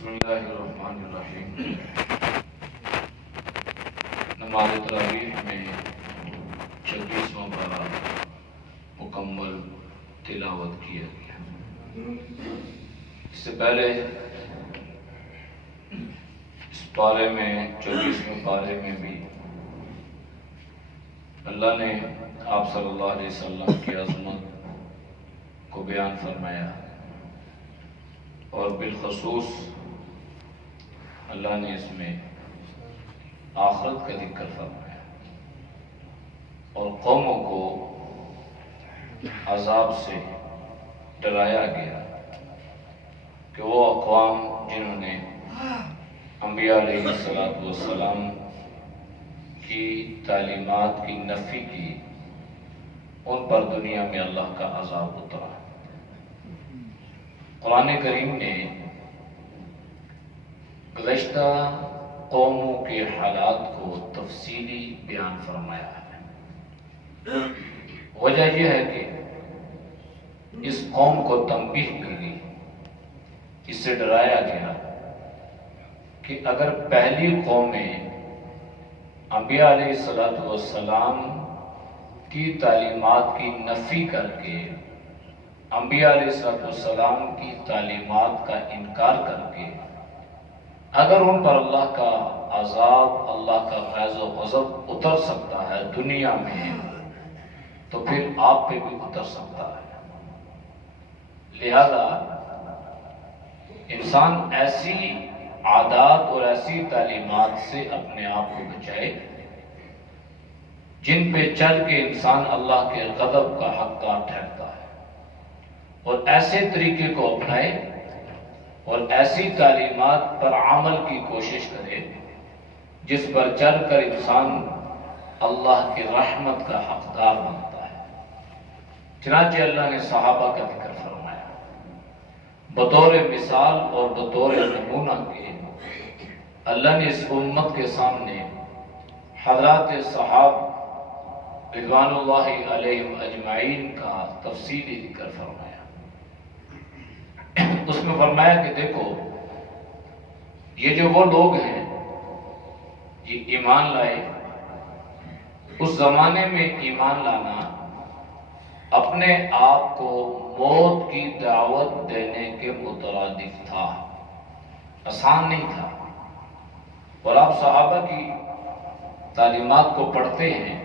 بسم اللہ الرحمن الرحیم۔ نماز تراویح میں 26واں پارہ مکمل تلاوت کیا گیا۔ اس سے پہلے اس پارے میں 24ویں پارے میں بھی اللہ نے آپ صلی اللہ علیہ وسلم کی عظمت کو بیان فرمایا، اور بالخصوص اللہ نے اس میں آخرت کا ذکر فرمایا اور قوموں کو عذاب سے ڈرایا گیا کہ وہ اقوام جنہوں نے انبیاء علیہ السلام کی تعلیمات کی نفی کی، ان پر دنیا میں اللہ کا عذاب اترا۔ قرآن کریم نے گزشتہ قوموں کے حالات کو تفصیلی بیان فرمایا ہے۔ وجہ یہ ہے کہ اس قوم کو تنبیہ کی گئی، اس سے ڈرایا گیا کہ اگر پہلی قومیں انبیاء علیہ السلام کی تعلیمات کی نفی کر کے، انبیاء علیہ السلام کی تعلیمات کا انکار کر کے اگر ان پر اللہ کا عذاب، اللہ کا غیظ و غضب اتر سکتا ہے دنیا میں، تو پھر آپ پہ بھی اتر سکتا ہے۔ لہذا انسان ایسی عادات اور ایسی تعلیمات سے اپنے آپ کو بچائے جن پہ چل کے انسان اللہ کے غضب کا حقدار ٹھہرتا ہے، اور ایسے طریقے کو اپنائے اور ایسی تعلیمات پر عمل کی کوشش کرے جس پر چل کر انسان اللہ کی رحمت کا حقدار بنتا ہے۔ چنانچہ اللہ نے صحابہ کا ذکر فرمایا، بطور مثال اور بطور نمونہ کے اللہ نے اس امت کے سامنے حضرات صحابہ رضوان اللہ علیہم اجمعین کا تفصیلی ذکر فرمایا۔ اس میں فرمایا کہ دیکھو، یہ جو وہ لوگ ہیں یہ ایمان لائے، اس زمانے میں ایمان لانا اپنے آپ کو موت کی دعوت دینے کے مترادف تھا، آسان نہیں تھا۔ اور آپ صحابہ کی تعلیمات کو پڑھتے ہیں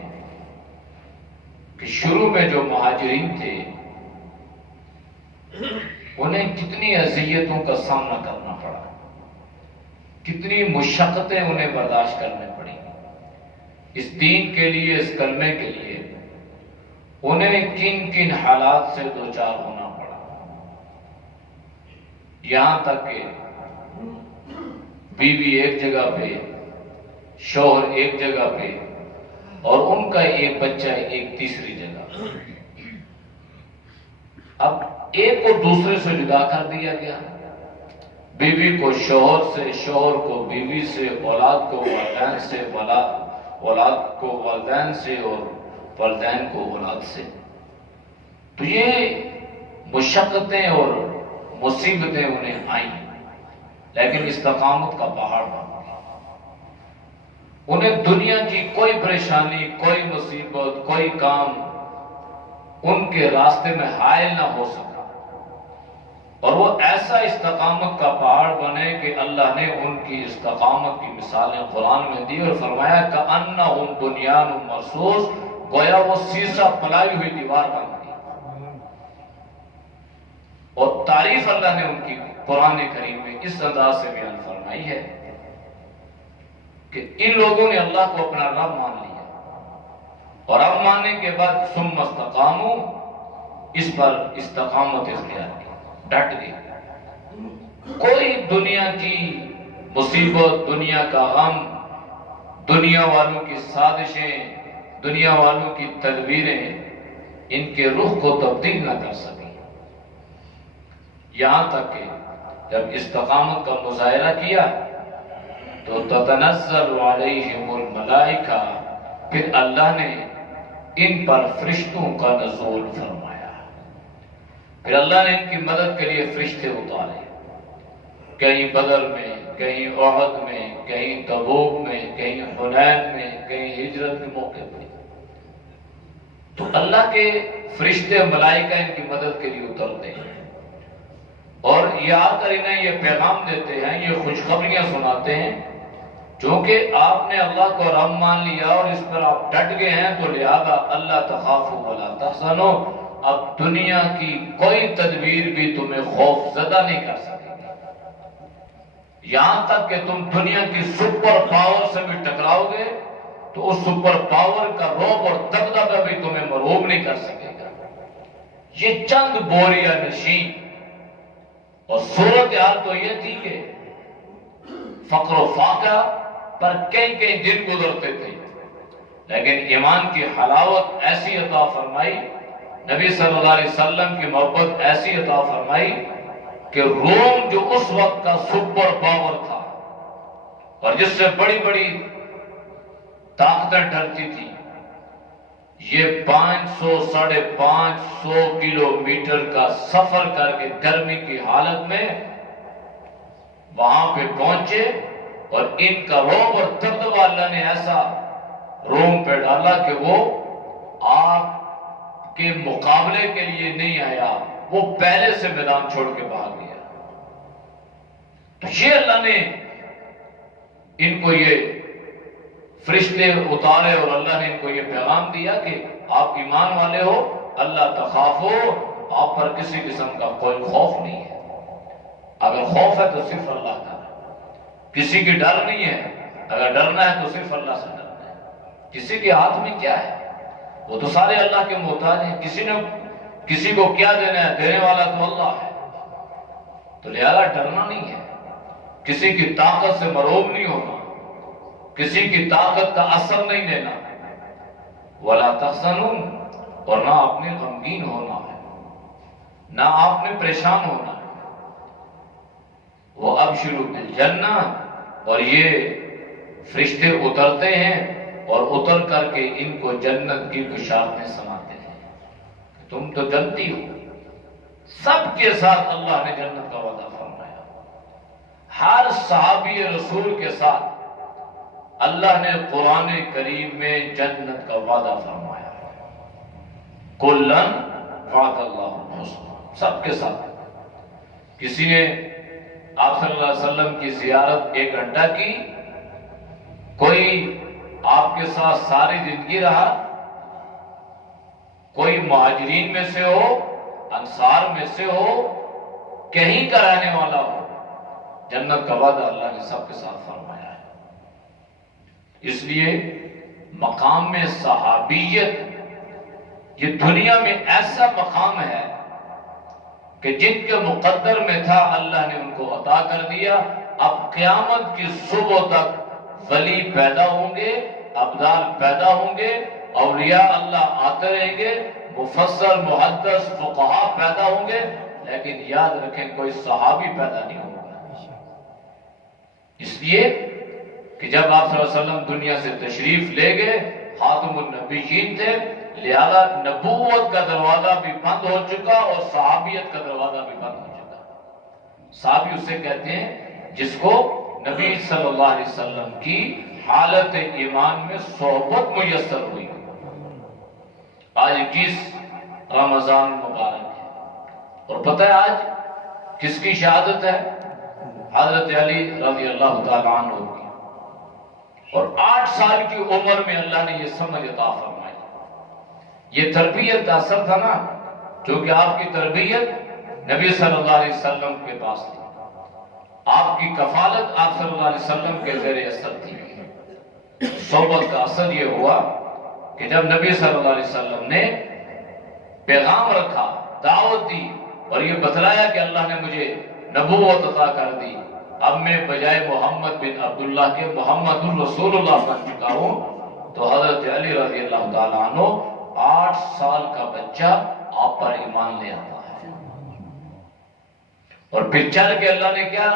کہ شروع میں جو مہاجرین تھے انہیں کتنی اذیتوں کا سامنا کرنا پڑا، کتنی مشقتیں انہیں برداشت کرنے پڑی اس دین کے لیے، اس کلمے کے لیے انہیں کن کن حالات سے دوچار ہونا پڑا، یہاں تک کہ بیوی ایک جگہ پہ، شوہر ایک جگہ پہ، اور ان کا ایک بچہ ایک تیسری جگہ۔ اب ایک کو دوسرے سے جدا کر دیا گیا، بیوی کو شوہر سے، شوہر کو بیوی سے، اولاد کو والدین سے، اولاد کو والدین سے، اور والدین کو اولاد سے۔ تو یہ مشقتیں اور مصیبتیں انہیں آئیں، لیکن استقامت کا پہاڑ بن گیا۔ انہیں دنیا کی کوئی پریشانی، کوئی مصیبت، کوئی کام ان کے راستے میں حائل نہ ہو سکا، اور وہ ایسا استقامت کا پہاڑ بنے کہ اللہ نے ان کی استقامت کی مثالیں قرآن میں دی اور فرمایا کأنہم بنیان مرصوص، گویا وہ سیسا پلائی ہوئی دیوار بن گئی۔ اور تعریف اللہ نے ان کی قرآن کریم میں اس انداز سے بیان فرمائی ہے کہ ان لوگوں نے اللہ کو اپنا رب مان لیا، اور رب ماننے کے بعد ثم استقاموا، اس پر استقامت اختیار کی، ڈٹ گئے۔ کوئی دنیا کی مصیبت، دنیا کا غم، دنیا والوں کی سازشیں، دنیا والوں کی تدبیریں ان کے رخ کو تبدیل نہ کر سکیں، یہاں تک کہ جب استقامت کا مظاہرہ کیا تو تتنزل علیہم الملائکہ، پھر اللہ نے ان پر فرشتوں کا نزول فرمایا، پھر اللہ نے ان کی مدد کے لیے فرشتے اتارے، کہیں بدر میں، کہیں احد میں، کہیں تبوک میں، کہیں حنین میں، کہیں ہجرت کے موقع پہ، تو اللہ کے فرشتے ملائکہ ان کی مدد کے لیے اترتے ہیں اور یہ آ کر انہیں یہ پیغام دیتے ہیں، یہ خوشخبریاں سناتے ہیں، چونکہ آپ نے اللہ کو رب مان لیا اور اس پر آپ ڈٹ گئے ہیں، تو لہذا اللہ تخافوا ولا تحزنوا، اب دنیا کی کوئی تدبیر بھی تمہیں خوف زدہ نہیں کر سکے گی، یہاں تک کہ تم دنیا کی سپر پاور سے بھی ٹکراؤ گے تو اس سپر پاور کا رعب اور دغدغہ بھی تمہیں مرعوب نہیں کر سکے گا۔ یہ چند بوریا نشین، اور صورتحال تو یہ تھی کہ فقر و فاقہ پر کئی کئی دن گزرتے تھے، لیکن ایمان کی حلاوت ایسی عطا فرمائی، نبی صلی اللہ علیہ وسلم کی محبت ایسی عطا فرمائی کہ روم جو اس وقت کا سپر پاور تھا اور جس سے بڑی بڑی طاقتیں ڈرتی تھی، یہ 500-550 کلومیٹر کا سفر کر کے گرمی کی حالت میں وہاں پہ پہنچے، اور ان کا رعب اور دغدغہ اللہ نے ایسا روم پہ ڈالا کہ وہ آپ کے مقابلے کے لیے نہیں آیا، وہ پہلے سے میدان چھوڑ کے بھاگ گیا۔ تو یہ اللہ نے ان کو یہ فرشتے اتارے اور اللہ نے ان کو یہ پیغام دیا کہ آپ ایمان والے ہو، اللہ تخافو، آپ پر کسی قسم کا کوئی خوف نہیں ہے، اگر خوف ہے تو صرف اللہ کا، کسی کی ڈر نہیں ہے، اگر ڈرنا ہے تو صرف اللہ سے ڈرنا ہے۔ کسی کے ہاتھ میں کیا ہے؟ وہ تو سارے اللہ کے محتاج ہیں، کسی کو کیا دینا ہے؟ دینے والا تو اللہ ہے، تو لہذا ڈرنا نہیں ہے، کسی کی طاقت سے مرعوب نہیں ہونا، کسی کی طاقت کا اثر نہیں لینا، ولا تحزنوا، اور نہ آپ نے غمگین ہونا ہے، نہ آپ نے پریشان ہونا ہے۔ وہ ابشروا بالجنہ، اور یہ فرشتے اترتے ہیں اور اتر کر کے ان کو جنت کی بشارتیں سناتے ہیں، تم تو جنتی ہو۔ سب کے ساتھ اللہ نے جنت کا وعدہ فرمایا، ہر صحابی رسول کے ساتھ اللہ نے قرآن کریم میں جنت کا وعدہ فرمایا، کلن وعد اللہ الحسنى، سب کے ساتھ۔ کسی نے آپ صلی اللہ علیہ وسلم کی زیارت 1 گھنٹہ کی، کوئی آپ کے ساتھ ساری زندگی رہا، کوئی مہاجرین میں سے ہو، انصار میں سے ہو، کہیں کا رہنے والا ہو، جنت کا وعدہ اللہ نے سب کے ساتھ فرمایا ہے۔ اس لیے مقام میں صحابیت یہ دنیا میں ایسا مقام ہے کہ جن کے مقدر میں تھا اللہ نے ان کو عطا کر دیا۔ اب قیامت کی صبح تک ولی پیدا ہوں گے، ابدال پیدا ہوں گے، اولیاء اللہ آتے رہیں گے، مفسر محدث فقہاء پیدا ہوں گے، لیکن یاد رکھیں کوئی صحابی پیدا نہیں ہوگا۔ اس لیے کہ جب آپ صلی اللہ علیہ وسلم دنیا سے تشریف لے گئے، خاتم النبیین تھے، لہذا نبوت کا دروازہ بھی بند ہو چکا اور صحابیت کا دروازہ بھی بند ہو چکا۔ صحابی اسے کہتے ہیں جس کو نبی صلی اللہ علیہ وسلم کی حالت ایمان میں صحبت میسر ہوئی۔ آج 21 رمضان مبارک ہے، اور پتہ ہے آج کس کی شہادت ہے؟ حضرت علی رضی اللہ تعالیٰ عنہ کی، اور 8 سال کی عمر میں اللہ نے یہ سمجھ عطا فرمائی۔ یہ تربیت کا اثر تھا نا، کیونکہ آپ کی تربیت نبی صلی اللہ علیہ وسلم کے پاس تھی، آپ کی کفالت آپ صلی اللہ علیہ وسلم کے زیر اثر تھی۔ صحبت کا اثر یہ ہوا کہ جب نبی صلی اللہ علیہ وسلم نے پیغام رکھا، دعوت دی، اور یہ بتلایا کہ اللہ نے مجھے نبوت عطا کر دی، اب میں بجائے محمد بن عبداللہ کے محمد الرسول اللہ بن چکا ہوں، تو حضرت علی رضی اللہ تعالیٰ عنہ 8 سال کا بچہ آپ پر ایمان لے آتا ہے، اور پھر چل کے اللہ نے کیا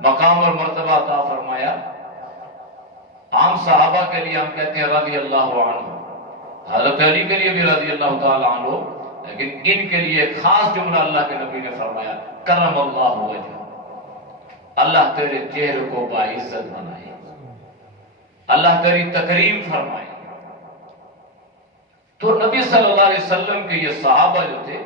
مقام اور مرتبہ عطا فرمایا۔ عام صحابہ کے لیے ہم کہتے ہیں رضی اللہ عنہ، حضرت علی کے لیے بھی رضی اللہ تعالیٰ عنہ، لیکن ان کے لیے ایک خاص جملہ اللہ کے نبی نے فرمایا، کرم اللہ وجہ، اللہ تیرے چہرے کو باعزت بنائے، اللہ تیری تکریم فرمائے۔ تو نبی صلی اللہ علیہ وسلم کے یہ صحابہ جو تھے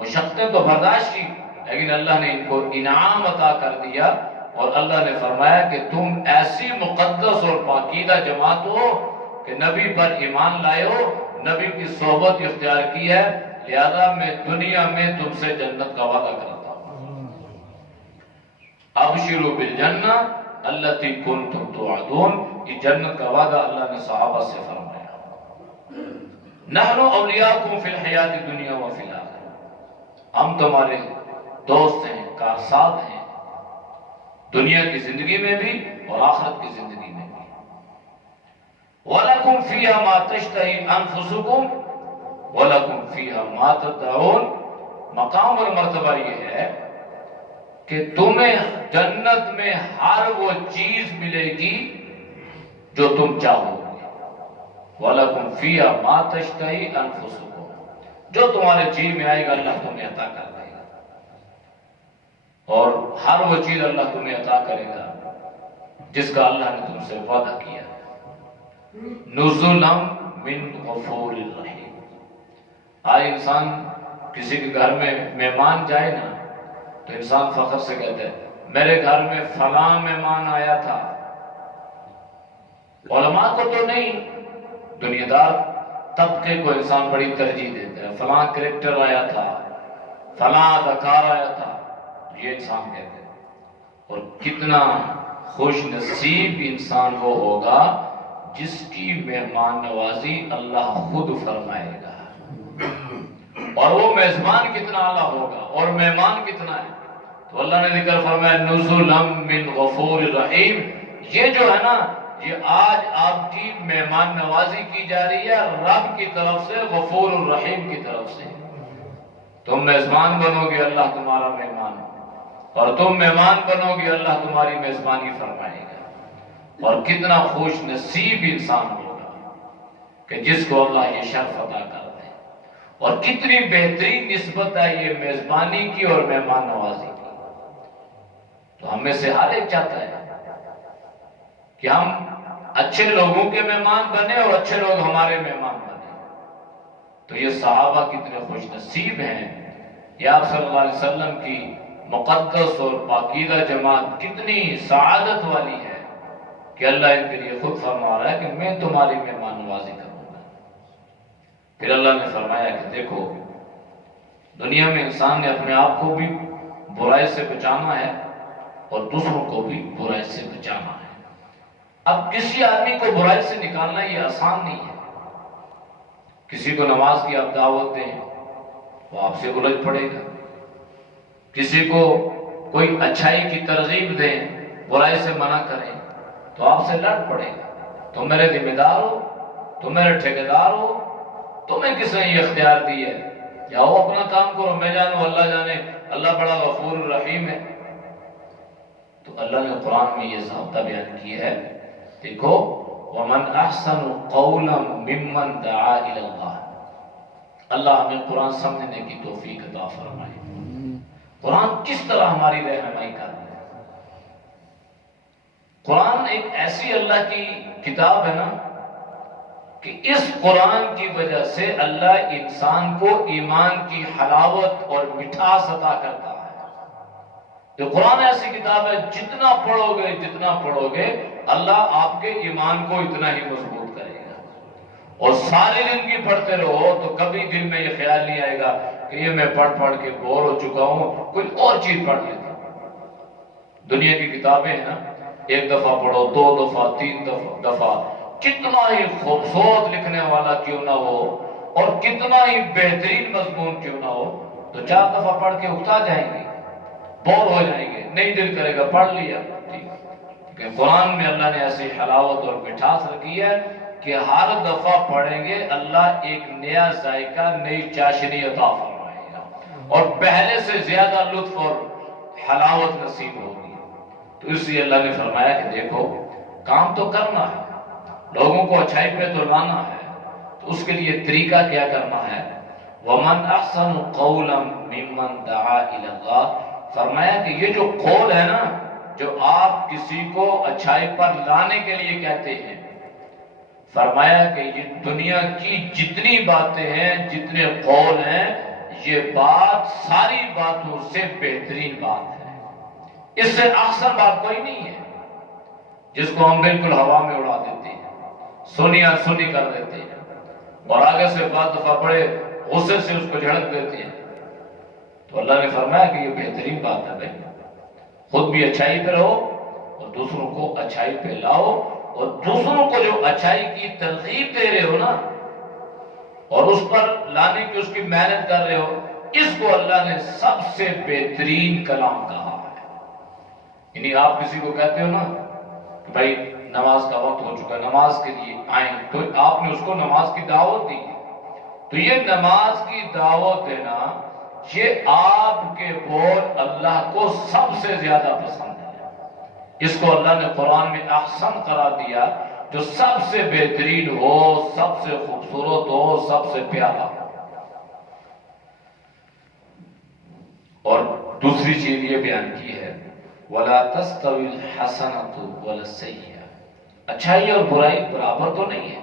مشقتیں تو برداشت کی، لیکن اللہ نے ان کو انعام عطا کر دیا، اور اللہ نے فرمایا کہ تم ایسی مقدس اور پاکیزہ جماعت ہو کہ نبی پر ایمان لائے ہو، نبی کی صحبت اختیار کی ہے، لہذا میں دنیا میں تم سے جنت کا وعدہ کرتا ہوں۔ ابشروا بالجنہ التی کنتم توعدون، یہ جنت کا وعدہ اللہ نے صحابہ سے فرمایا۔ نحن اولیاءکم فی الحیات الدنیا وفی الآخرہ، ہم تمہارے دوست ہیں، کارساز ہیں، دنیا کی زندگی میں بھی اور آخرت کی زندگی میں بھی۔ وَلَكُمْ فِيهَا مَا تَشْتَهِي أَنفُسُكُمْ وَلَكُمْ فِيهَا مَا تَدَّعُونَ، مقام اور مرتبہ یہ ہے کہ تمہیں جنت میں ہر وہ چیز ملے گی جو تم چاہو گے۔ وَلَكُمْ فِيهَا مَا تَشْتَهِي أَنفُسُكُمْ، جو تمہارے جی میں آئے گا اللہ تمہیں عطا کر دے گا، اور ہر وہ چیز اللہ تمہیں عطا کرے گا جس کا اللہ نے تم سے وعدہ کیا۔ نُزُلًا مِّن غَفُورٍ رَحِيمٍ، آج انسان کسی کے گھر میں مہمان جائے نا تو انسان فخر سے کہتا ہے میرے گھر میں فلاں مہمان آیا تھا۔ علماء کو تو نہیں، دنیا دار طبقے کو انسان بڑی ترجیح دیتا ہے، فلاں کریکٹر آیا تھا، فلاں اداکار آیا تھا، یہ انسان کہتے ہیں۔ اور کتنا خوش نصیب انسان وہ ہوگا جس کی مہمان نوازی اللہ خود فرمائے گا، اور وہ میزبان کتنا اعلیٰ ہوگا اور مہمان کتنا ہے۔ تو اللہ نے ذکر فرمایا نزلا من غفور رحیم، یہ جو ہے نا یہ آج آپ کی مہمان نوازی کی جا رہی ہے رب کی طرف سے، غفور الرحیم کی طرف سے۔ تم میزبان بنو گے اللہ تمہارا مہمان، اور تم مہمان بنو گے اللہ تمہاری میزبانی فرمائے گا۔ اور کتنا خوش نصیب انسان ہوگا کہ جس کو اللہ یہ شرف عطا کر دے، اور کتنی بہترین نسبت ہے یہ میزبانی کی اور مہمان نوازی کی۔ تو ہم میں سے ہر ایک چاہتا ہے کہ ہم اچھے لوگوں کے مہمان بنے اور اچھے لوگ ہمارے مہمان بنے۔ تو یہ صحابہ کتنے خوش نصیب ہیں، یا آپ صلی اللہ علیہ وسلم کی مقدس اور پاکیزہ جماعت کتنی سعادت والی ہے کہ اللہ ان کے لیے خود فرما رہا ہے کہ میں تمہاری مہمان نوازی کروں گا۔ پھر اللہ نے فرمایا کہ دیکھو دنیا میں انسان نے اپنے آپ کو بھی برائی سے بچانا ہے اور دوسروں کو بھی برائی سے بچانا ہے۔ اب کسی آدمی کو برائی سے نکالنا یہ آسان نہیں ہے۔ کسی کو نماز کی آپ دعوت دیں وہ آپ سے الجھ پڑے گا، کسی کو کوئی اچھائی کی ترغیب دیں، برائی سے منع کریں تو آپ سے لڑ پڑے گا۔ تم میرے ذمہ دار ہو، تم میرے ٹھیکیدار ہو، تمہیں کس نے یہ اختیار دی ہے؟ جاؤ اپنا کام کرو، میں جانوں اللہ جانے، اللہ بڑا غفور الرحیم ہے۔ تو اللہ نے قرآن میں یہ ضابطہ بیان کیا ہے، دیکھو وَمَنْ أَحْسَنُ قَوْلًا مِّمَّنْ دَعَا إِلَى اللَّهِ، اللہ ہمیں قرآن سمجھنے کی توفیق عطا فرمائے۔ قرآن کس طرح ہماری رہنمائی کر رہا ہے؟ قرآن ایک ایسی اللہ کی کتاب ہے نا کہ اس قرآن کی وجہ سے اللہ انسان کو ایمان کی حلاوت اور مٹھاس عطا کرتا ہے۔ یہ قرآن ایسی کتاب ہے جتنا پڑھو گے اللہ آپ کے ایمان کو اتنا ہی مضبوط کرے گا، اور ساری زندگی پڑھتے رہو تو کبھی دل میں یہ خیال نہیں آئے گا کہ یہ میں پڑھ کے بور ہو چکا ہوں، کوئی اور چیز پڑھ لیتا ہوں۔ دنیا کی کتابیں ہیں نا، ایک دفعہ پڑھو، 2 دفعہ، 3 دفعہ، کتنا ہی خوبصورت لکھنے والا کیوں نہ ہو اور کتنا ہی بہترین مضمون کیوں نہ ہو، تو 4 دفعہ پڑھ کے اکتا جائیں گے، بور ہو جائیں گے، نہیں دل کرے گا پڑھ لیا۔ کہ قرآن میں اللہ نے ایسی حلاوت اور مٹھاس رکھی ہے کہ ہر دفعہ پڑھیں گے اللہ ایک نیا ذائقہ، نئی چاشنی عطا فرمائے گا، اور پہلے سے زیادہ لطف اور حلاوت نصیب ہوگی۔ تو اس لیے اللہ نے فرمایا کہ دیکھو کام تو کرنا ہے، لوگوں کو اچھائی پہ تو لانا ہے، تو اس کے لیے طریقہ کیا کرنا ہے؟ وَمَنْ أَحْسَنُ قَوْلًا مِّمَّنْ دَعَا إِلَى اللَّهِ، فرمایا کہ یہ جو قول ہے نا جو آپ کسی کو اچھائی پر لانے کے لیے کہتے ہیں۔ فرمایا کہ یہ دنیا کی جتنی باتیں ہیں، جتنے قول ہیں، یہ بات ساری باتوں سے بہترین بات ہے، اس سے احسن بات کوئی نہیں ہے، جس کو ہم بالکل ہوا میں اڑا دیتے ہیں، سنی سنی کر دیتے ہیں، اور آگے سے بعض دفعہ بڑے غصے سے اس کو جھڑک دیتے ہیں۔ تو اللہ نے فرمایا کہ یہ بہترین بات ہے بھائی، خود بھی اچھائی پہ رہو اور دوسروں کو اچھائی پہ لاؤ، اور دوسروں کو جو اچھائی کی ترغیب دے رہے ہو نا، اور اس پر لانے کی اس کی محنت کر رہے ہو، اس کو اللہ نے سب سے بہترین کلام کہا ہے۔ یعنی آپ کسی کو کہتے ہو نا کہ بھائی نماز کا وقت ہو چکا ہے، نماز کے لیے آئیں، تو آپ نے اس کو نماز کی دعوت دی، تو یہ نماز کی دعوت دینا، یہ آپ کے بول اللہ کو سب سے زیادہ پسند ہے۔ اس کو اللہ نے قرآن میں احسن قرار دیا، جو سب سے بہترین ہو، سب سے خوبصورت ہو، سب سے پیارا ہو۔ اور دوسری چیز یہ بیان کی ہے وَلَا تَسْتَوِي الْحَسَنَةُ وَلَا السَّيِّئَةُ، اچھائی اور برائی برابر تو نہیں ہے،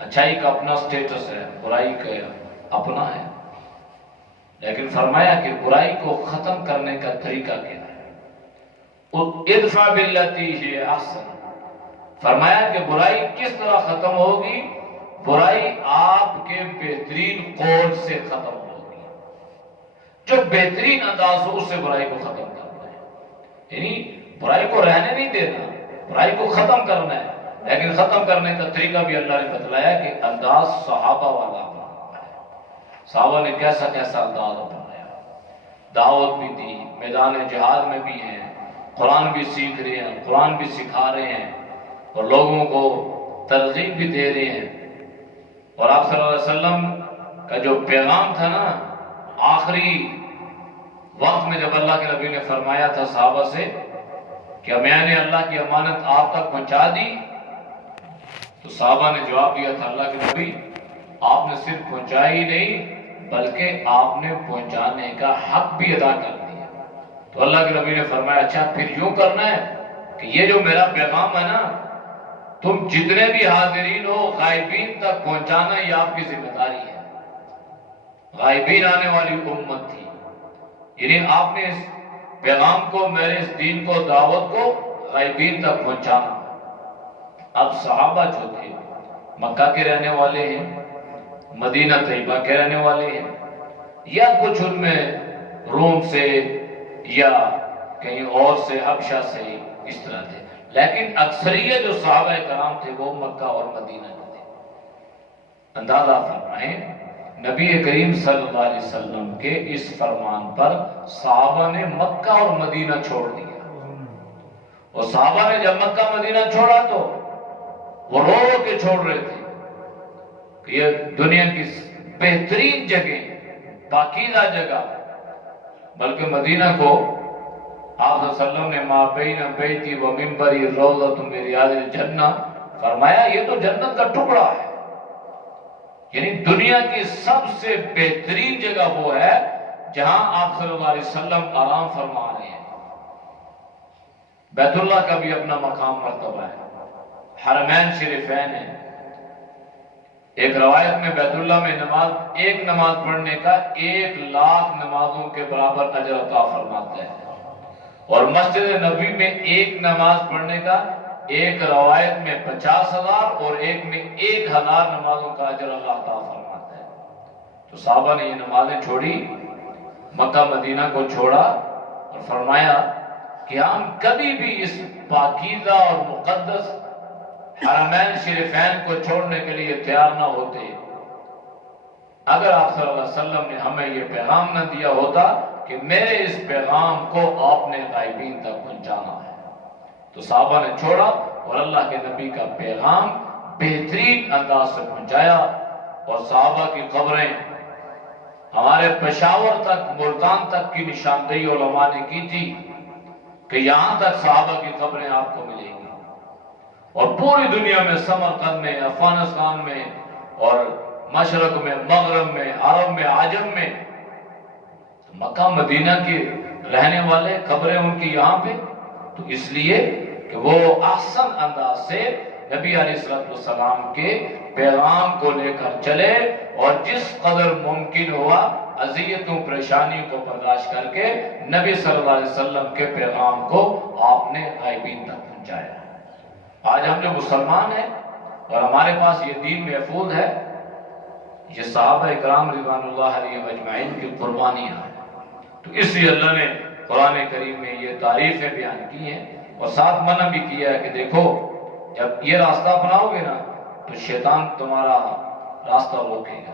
اچھائی کا اپنا سٹیٹس ہے، برائی کا اپنا ہے، لیکن فرمایا کہ برائی کو ختم کرنے کا طریقہ کیا ہے، ادفع باللتی ہی احسن، فرمایا کہ برائی کس طرح ختم ہوگی؟ برائی آپ کے بہترین قول سے ختم ہوگی، جو بہترین انداز ہو اس سے برائی کو ختم کرنا ہے، یعنی برائی کو رہنے نہیں دینا، برائی کو ختم کرنا ہے، لیکن ختم کرنے کا طریقہ بھی اللہ نے بتلایا کہ انداز صحابہ والا اپنا ہے، صحابہ نے کیسا کیسا انداز اپنایا، دعوت بھی دی، میدان جہاد میں بھی ہیں، قرآن بھی سیکھ رہے ہیں، قرآن بھی سکھا رہے ہیں، اور لوگوں کو ترغیب بھی دے رہے ہیں، اور آپ صلی اللہ علیہ وسلم کا جو پیغام تھا نا، آخری وقت میں جب اللہ کے نبی نے فرمایا تھا صحابہ سے کہ میں نے اللہ کی امانت آپ تک پہنچا دی، تو صحابہ نے جواب دیا تھا اللہ کے نبی آپ نے صرف پہنچا ہی نہیں بلکہ آپ نے پہنچانے کا حق بھی ادا کر دیا۔ تو اللہ کے نبی نے فرمایا اچھا پھر یوں کرنا ہے کہ یہ جو میرا پیغام ہے نا، تم جتنے بھی حاضرین ہو غائبین تک پہنچانا یہ آپ کی ذمہ داری ہے۔ غائبین آنے والی امت تھی، یعنی آپ نے اس پیغام کو، میرے اس دین کو، دعوت کو غائبین تک پہنچانا۔ اب صحابہ جو تھے مکہ کے رہنے والے ہیں، مدینہ طیبہ کے رہنے والے ہیں، یا کچھ ان میں روم سے یا کہیں اور سے، حبشہ سے، اس طرح تھے، لیکن اکثریت جو صحابہ کرام تھے وہ مکہ اور مدینہ کے تھے۔ اندازہ فرمائیں نبی کریم صلی اللہ علیہ وسلم کے اس فرمان پر صحابہ نے مکہ اور مدینہ چھوڑ دیا، اور صحابہ نے جب مکہ مدینہ چھوڑا تو وہ رو رو کے چھوڑ رہے تھے کہ یہ دنیا کی بہترین جگہ، پاکیزہ جگہ، بلکہ مدینہ کو آپ صلی اللہ علیہ وسلم نے ما بین بیتی و منبری روضۃ من ریاض الجنہ فرمایا یہ تو جنت کا ٹکڑا ہے، یعنی دنیا کی سب سے بہترین جگہ وہ ہے جہاں آپ صلی اللہ علیہ وسلم آرام فرما رہے ہیں۔ بیت اللہ کا بھی اپنا مقام مرتبہ ہے، حرمین شریفین ہیں، ایک روایت میں بیت اللہ میں ایک نماز پڑھنے کا 1,00,000 نمازوں کے برابر اجر عطا فرماتے ہیں، اور مسجد نبی میں ایک نماز پڑھنے کا ایک روایت میں 50,000 اور ایک میں 1,000 نمازوں کا اجر اللہ عطا فرماتا ہے۔ تو صحابہ نے یہ نمازیں چھوڑی، مکہ مدینہ کو چھوڑا، اور فرمایا کہ ہم کبھی بھی اس پاکیزہ اور مقدس حرمین شریفین کو چھوڑنے کے لیے تیار نہ ہوتے اگر آپ صلی اللہ علیہ وسلم نے ہمیں یہ پیغام نہ دیا ہوتا کہ میرے اس پیغام کو آپ نے غائبین تک پہنچانا ہے۔ تو صحابہ نے چھوڑا اور اللہ کے نبی کا پیغام بہترین انداز سے پہنچایا، اور صحابہ کی قبریں ہمارے پشاور تک، ملتان تک کی نشاندہی علماء نے کی تھی کہ یہاں تک صحابہ کی قبریں آپ کو ملیں گی، اور پوری دنیا میں، سمرقند میں، افغانستان میں، اور مشرق میں، مغرب میں، عرب میں، عجم میں، مکہ مدینہ کے رہنے والے قبریں ان کی یہاں پہ، تو اس لیے کہ وہ احسن انداز سے نبی علیہ السلام کے پیغام کو لے کر چلے، اور جس قدر ممکن ہوا اذیتوں پریشانیوں کو برداشت کر کے نبی صلی اللہ علیہ وسلم کے پیغام کو آپ نے غائبین تک پہنچایا۔ آج ہم جو مسلمان ہیں اور ہمارے پاس یہ دین محفوظ ہے، یہ صحابہ اکرام رضوان اللہ علیہم اجمعین کی قربانیاں ہیں۔ تو اس لیے اللہ نے قرآن کریم میں یہ تعریفیں بیان کی ہیں اور ساتھ منع بھی کیا ہے کہ دیکھو جب یہ راستہ اپناؤ گے نا تو شیطان تمہارا راستہ روکے گا،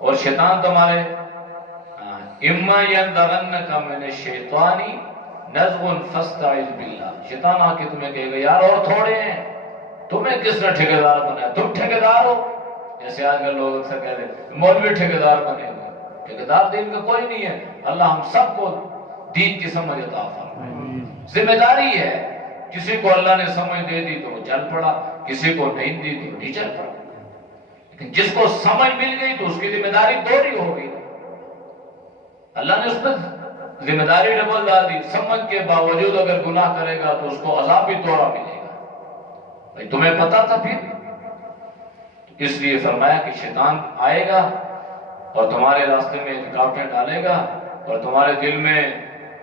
اور شیطان تمہارے اما ينزغنک من الشیطان نزغ فاستعذ باللہ، شیطان آ کے تمہیں کہے گا یار اور تھوڑے ہیں، تمہیں کس نے ٹھیکیدار بنایا، تم ٹھیکیدار ہو؟ جیسے آج کل لوگ اکثر کہتے ہیں مولوی ٹھیکیدار بنے ہوئے، ٹھیکیدار دین کا کوئی نہیں ہے۔ اللہ ہم سب کو دین کی سمجھ عطا فرمائے۔ ذمہ داری ہے، کسی کو اللہ نے سمجھ دے دی تو وہ چل پڑا، کسی کو نہیں دی تو نہیں چل پڑا، لیکن جس کو سمجھ مل گئی تو اس کی ذمہ داری دوہری ہو گئی۔ اللہ نے اس پر ذمہ داری ڈبل ڈال دی، سمجھ کے باوجود اگر گناہ کرے گا تو اس کو عذاب بھی دوہرا ملے گا۔ بھائی تمہیں پتا تھا پھر؟ اس لیے فرمایا کہ شیطان آئے گا اور تمہارے راستے میں رکاوٹیں ڈالے گا اور تمہارے دل میں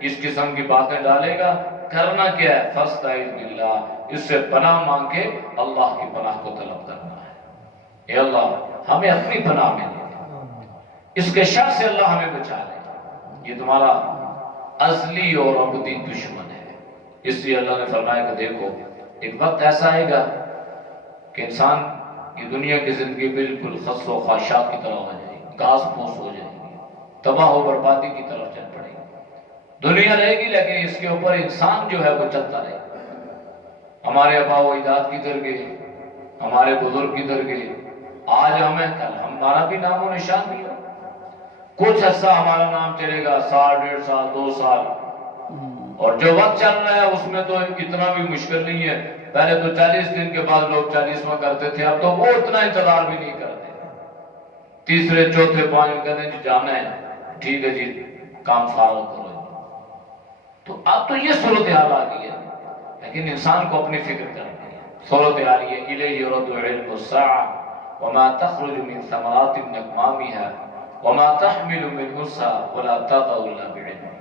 اس قسم کی باتیں ڈالے گا۔ کرنا کیا ہے؟ فاستعذ باللہ، اس سے پناہ مانگ کے اللہ کی پناہ کو طلب کرنا ہے۔ اے اللہ ہمیں اپنی پناہ میں لے لے، اس کے شر سے اللہ ہمیں بچا لے، یہ تمہارا ازلی اور ابدی دشمن ہے۔ اس لیے اللہ نے فرمایا کہ دیکھو ایک وقت ایسا آئے گا کہ انسان کی دنیا کی زندگی بالکل خس و خاشاک کی طرح ہو جائے گی، گھاس پھوس ہو جائے گی، تباہ و بربادی کی طرف چل پڑے گی۔ دنیا رہے گی لیکن اس کے اوپر انسان جو ہے وہ چلتا رہے گا۔ ہمارے آباء و اجداد کدھر گئے، ہمارے بزرگ کدھر گئے، آج ہمیں کل ہمارا بھی نام و نشان نہیں ہو۔ کچھ عرصہ ہمارا نام چلے گا، سال 1.5 سال 2 سال، اور جو وقت چل رہا ہے اس میں تو اتنا بھی مشکل نہیں ہے۔ پہلے تو 40 دن کے بعد لوگ 40واں کرتے تھے، اب تو وہ اتنا انتظار بھی نہیں کرتے، تیسرے چوتھے 5 کہتے ہیں جی جانا ہے، ٹھیک ہے جی کام فارغ کرو۔ تو اب تو یہ صورتحال آ گئی ہے، لیکن انسان کو اپنی فکر کرنی ہے۔ صورتحال یہ الیہ یرد علم الساعة وما تخرج من ثمرات من اکمامها وما تحمل من انثى ولا تضع الا بعلمه۔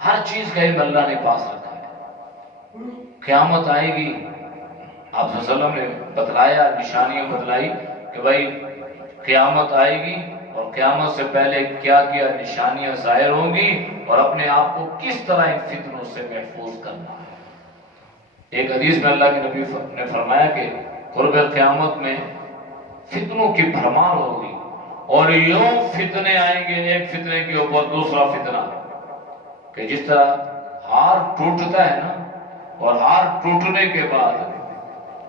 ہر چیز کا علم اللہ نے پاس رکھا ہے۔ قیامت آئے گی، آپ صلی اللہ علیہ وسلم نے بتلایا، نشانیاں بتلائی کہ بھائی قیامت آئے گی اور قیامت سے پہلے کیا کیا نشانیاں ظاہر ہوں گی اور اپنے آپ کو کس طرح ان فتنوں سے محفوظ کرنا ہے۔ ایک حدیث میں اللہ کے نبی نے فرمایا کہ قرب قیامت میں فتنوں کی بھرمار ہوگی اور یوں فتنے آئیں گے، ایک فتنے کے اوپر دوسرا فتنہ، کہ جس طرح ہار ٹوٹتا ہے نا، اور ہار ٹوٹنے کے بعد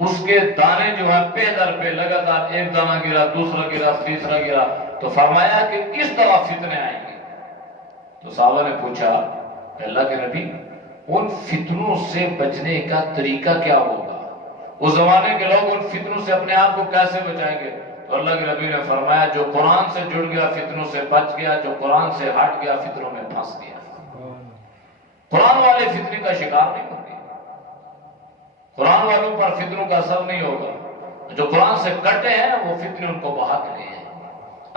اس کے دانے جو ہے پہ در پہ لگاتار ایک دانہ گرا، دوسرا گرا، تیسرا گرا، تو فرمایا کہ کس طرح فتنے آئیں گے۔ تو صحابہ نے پوچھا اللہ کے نبی ان فتنوں سے بچنے کا طریقہ کیا ہوگا؟ اس زمانے کے لوگ ان فتنوں سے اپنے آپ کو کیسے بچائیں گے؟ تو اللہ کے نبی نے فرمایا جو قرآن سے جڑ گیا فتنوں سے بچ گیا، جو قرآن سے ہٹ گیا فتنوں میں پھنس گیا۔ قرآن والے فتنے کا شکار نہیں ہوں گے، قرآن والوں پر فتنوں کا اثر نہیں ہوگا، جو قرآن سے کٹے ہیں وہ فتنے ان کو بہا کے لے ہیں۔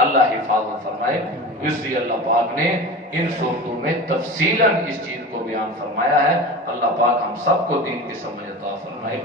اللہ حفاظت فرمائے۔ اس لیے اللہ پاک نے ان صورتوں میں تفصیلاً اس چیز کو بیان فرمایا ہے۔ اللہ پاک ہم سب کو دین کی سمجھ عطا فرمائے۔